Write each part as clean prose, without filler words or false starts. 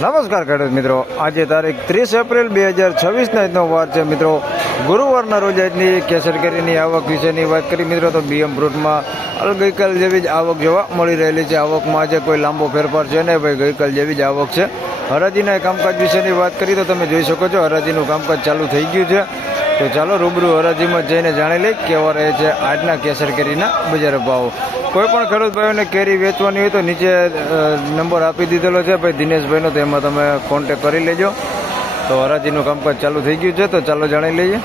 નમસ્કાર ખેડૂત મિત્રો, આજે તારીખ 30 એપ્રિલ 2026ના આજનો વાર છે મિત્રો. ગુરુવારના રોજ આજની કેસર કેરીની આવક વિશેની વાત કરી મિત્રો તો બીએમ ફ્રૂટમાં હાલ ગઈકાલ જેવી જ આવક જોવા મળી રહેલી છે. આવકમાં આજે કોઈ લાંબો ફેરફાર છે ને ભાઈ, ગઈકાલ જેવી જ આવક છે. હરાજીના કામકાજ વિશેની વાત કરી તો તમે જોઈ શકો છો હરાજીનું કામકાજ ચાલુ થઈ ગયું છે. તો ચાલો રૂબરૂ હરાજીમાં જઈને જાણી લઈ કેવા રહે છે આજના કેસર કેરીના બજાર ભાવ. કોઈ પણ ખેડૂત ભાઈઓને કેરી વેચવાની હોય તો નીચે નંબર આપી દીધેલો છે ભાઈ દિનેશભાઈનો, તો એમાં તમે કોન્ટેક કરી લેજો. તો હરાજીનું કામકાજ ચાલુ થઈ ગયું છે, તો ચાલો જાણી લઈએ.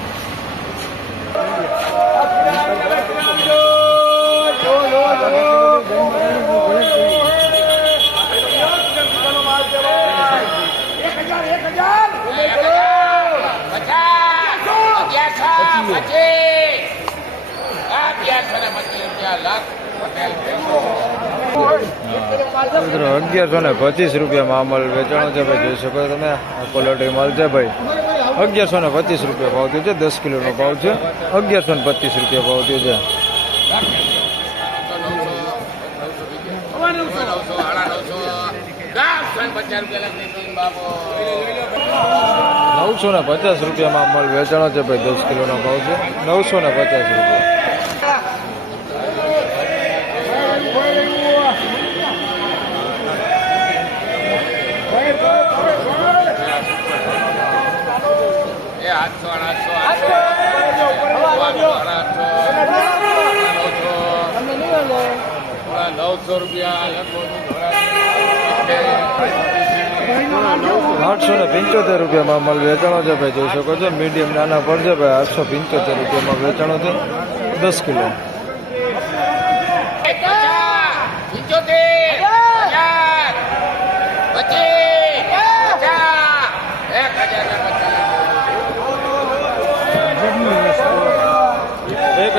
મિત્રો 1125 રૂપિયામાં માલ વેચાણો છે ભાઈ, જોઈ શકો તમે ક્વોલિટી માલ છે ભાઈ. 1125 રૂપિયા ભાવ થયો છે, 10 કિલોનો ભાવ છે. 1125 રૂપિયા ભાવ થયો છે. 950 રૂપિયામાં માલ વેચાણો છે ભાઈ, 10 કિલોનો ભાવ છે. 950 રૂપિયા. 875 રૂપિયામાં માલ વેચાણો છે ભાઈ, જોઈ શકો છો. મીડિયમ નાના પર છે ભાઈ, 875 રૂપિયામાં વેચાણો છે, 10 કિલો.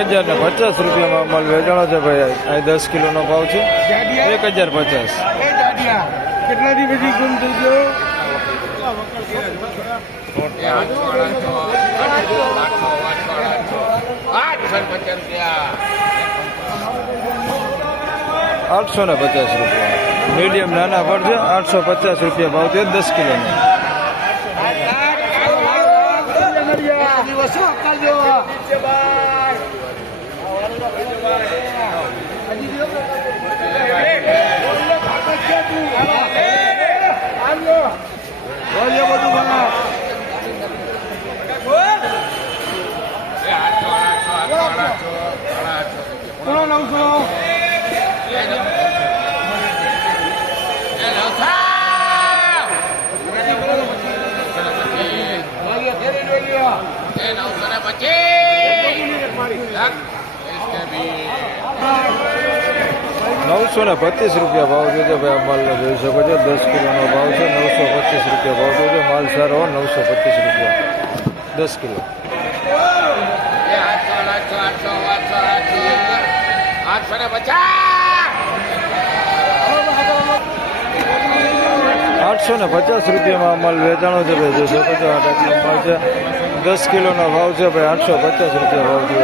₹1050 રૂપિયામાં માલ વેચાણો છે ભાઈ, અહીં 10 કિલોનો ભાવ છે. 1050. કેટલા દી પછી ગુમ થઈ ગયો? 850 રૂપિયા. મીડિયમ નાના પર છે, 850 રૂપિયા ભાવ છે, 10 કિલોનો. 925 રૂપિયા ભાવ છે ભાઈ. આ માલ જોઈ શકો છો, 10 કિલોનો ભાવ છે. 925 રૂપિયા ભાવ છે. માલ સારો, 925 રૂપિયા 10 કિલો. 850 રૂપિયામાં માલ વેચાણો છે ભાઈ, જોઈ શકો છો. આ ટાઈપનો માલ છે, 10 કિલોનો ભાવ છે ભાઈ, 850 રૂપિયા ભાવ છે.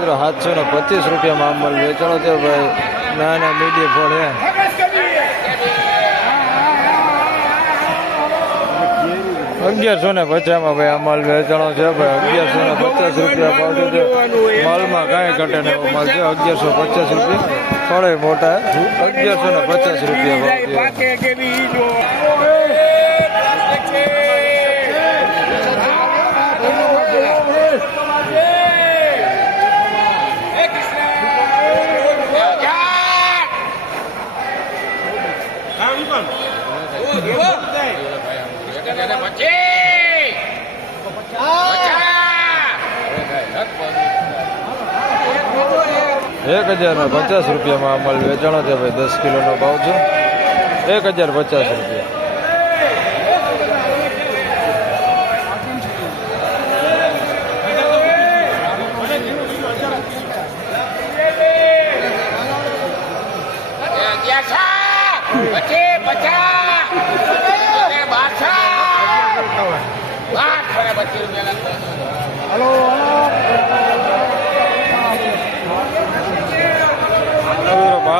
મિત્રો 725 રૂપિયામાં માલ વેચાણો છે ભાઈ, નાના મીડિયમ ફળ હે. 1150 ભાઈ આ માલ વેચાણો છે ભાઈ. 1150 રૂપિયા ભાવ છે. માલમાં કાંઈ ઘટે ને એવો માલ છે. 1150 રૂપિયા. ફળે મોટા 1150 રૂપિયા ભાવ છે. ₹1050 રૂપિયામાં માલ વેચાણો છે ભાઈ, 10 કિલોનો ભાવ છે. 1050 રૂપિયા.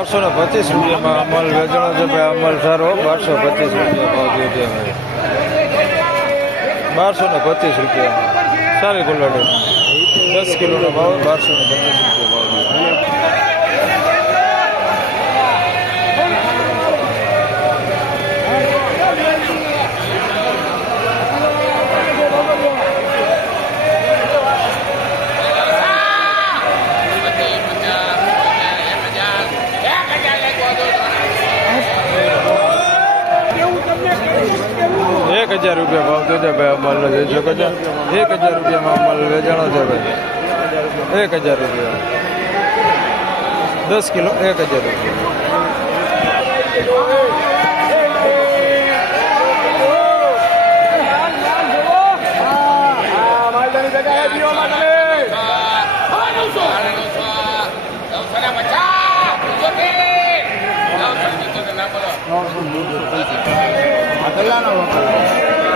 ₹1225 અમલ વેચાણો છે ભાઈ. અમલ સારો ₹1225 ભાવ થયો છે ભાઈ. ₹1225 સારી ક્વોલિટી 10 કિલોનો ભાવ ₹1225 ભાવ થયો. ₹1000 ભાવ થયો છે ભાઈ. અમલ જોઈ શકો છો. ₹1000 અમલ વેચાણો છે ભાઈ. ₹1000 10 કિલો ₹1000.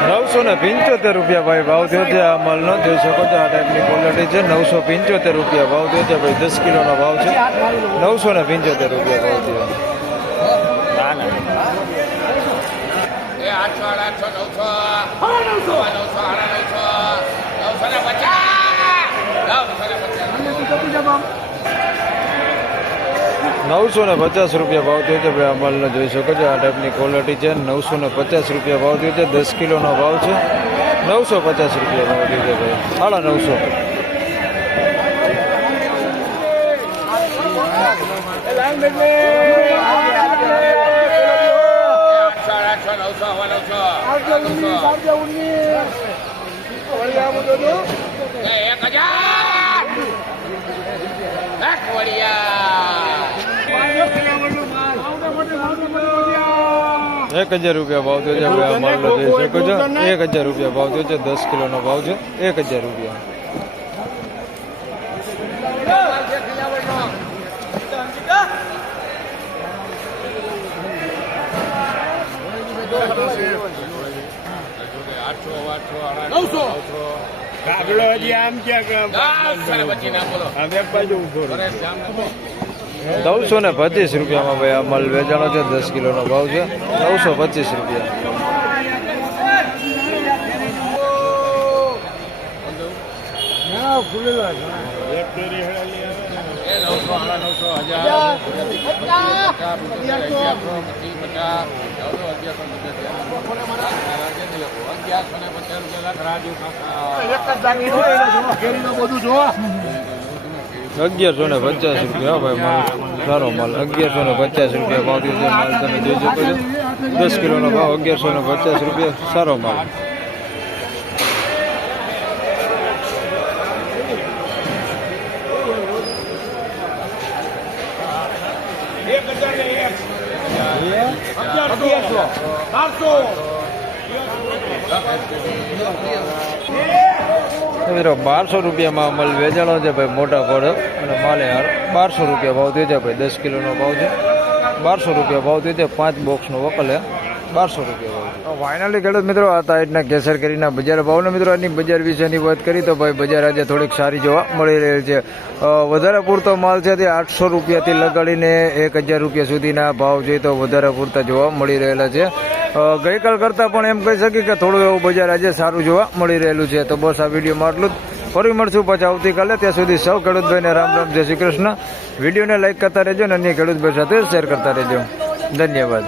₹975 ભાઈ ભાવ થયો છે. આ માલનો જોઈ શકો છો. આ ટાઈપની ક્વોલિટી છે. ₹975 ભાવ થયો છે ભાઈ. 10 કિલોનો ભાવ છે. ₹975 ભાવ થયો. ₹950 ભાવ થયો છે ભાઈ. આ માલનો જોઈ શકો છો. આ ટાઈપની ક્વોલિટી છે. ₹950 ભાવ થયો છે. 10 કિલોનો ભાવ છે. ₹950 ભાવ થયો છે ભાઈ. 950. ₹1000 ભાવ થયો છે ભાઈ. આ માલનો જોઈ શકો છો. ₹1000 ભાવ થયો છે. 10 કિલોનો ભાવ છે. ₹1000. ₹925 ભાઈ. આ માલ વેચાણો છે. 10 કિલોનો ભાવ છે. ₹925. ₹1150 ભાઈ. માલ સારો માલ. ₹1150 ભાવ થયો છે. માલ તમે જોઈ શકો છો. 10 કિલોનો ભાવ ₹1150. સારો માલ. ₹1200 અમલ વેચાણો છે ભાઈ. મોટા ફળ અને માલે હાર ₹1200 ભાવ થયો છે ભાઈ. 10 કિલોનો ભાવ છે. ₹1200 ભાવ થયો છે. 5 બોક્સનો વકલ છે. ₹1200 ભાવ. ફાઇનલી ખેડૂત મિત્રો આ ટાઈટના કેસર કેરીના બજાર ભાવના મિત્રો આજની બજાર વિશેની વાત કરી તો ભાઈ બજાર આજે થોડીક સારી જોવા મળી રહેલ છે. વધારે પૂરતો માલ છે તે ₹800 લગાડીને ₹1000 સુધીના ભાવ છે તો વધારે પૂરતા જોવા મળી રહેલા છે. ગઈકાલ કરતાં પણ એમ કહી શકીએ કે થોડું એવું બજાર આજે સારું જોવા મળી રહેલું છે. તો બસ આ વિડીયોમાં આટલું જ. ફરી મળશું પાછા આવતીકાલે. ત્યાં સુધી સૌ ખેડૂતભાઈને રામ રામ, જય શ્રી કૃષ્ણ. વિડીયોને લાઈક કરતા રહેજો અને અન્ય ખેડૂતભાઈ સાથે શેર કરતા રહેજો. ધન્યવાદ.